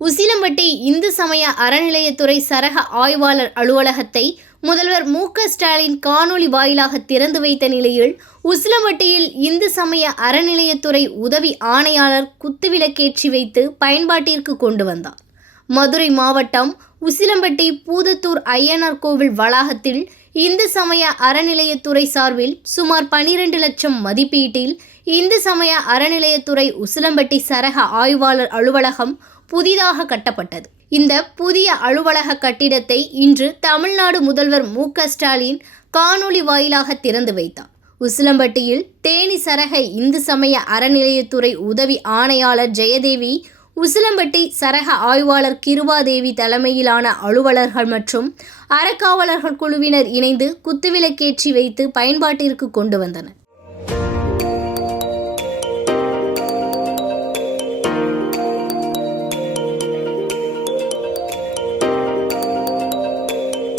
உசிலம்பட்டி இந்து சமய அறநிலையத்துறை சரக ஆய்வாளர் அலுவலகத்தை முதல்வர் மு ஸ்டாலின் காணொளி வாயிலாக திறந்து வைத்த நிலையில் உசிலம்பட்டியில் இந்து சமய அறநிலையத்துறை உதவி ஆணையாளர் குத்துவிளக்கேற்றி வைத்து பயன்பாட்டிற்கு கொண்டு வந்தார். மதுரை மாவட்டம் உசிலம்பட்டி பூதத்தூர் ஐயனார் கோவில் வளாகத்தில் இந்து சமய அறநிலையத்துறை சார்பில் சுமார் 12 லட்சம் மதிப்பீட்டில் இந்து சமய அறநிலையத்துறை உசிலம்பட்டி சரக ஆய்வாளர் அலுவலகம் புதிதாக கட்டப்பட்டது. இந்த புதிய அலுவலக கட்டிடத்தை இன்று தமிழ்நாடு முதல்வர் மு ஸ்டாலின் காணொளி வாயிலாக திறந்து வைத்தார். உசிலம்பட்டியில் தேனி சரக இந்து சமய அறநிலையத்துறை உதவி ஆணையாளர் ஜெயதேவி உசிலம்பட்டி சரக ஆய்வாளர் கிருபாதேவி தலைமையிலான அலுவலர்கள் மற்றும் அறக்காவலர்கள் குழுவினர் இணைந்து குத்துவிளக்கேற்றி வைத்து பயன்பாட்டிற்கு கொண்டு வந்தனர்.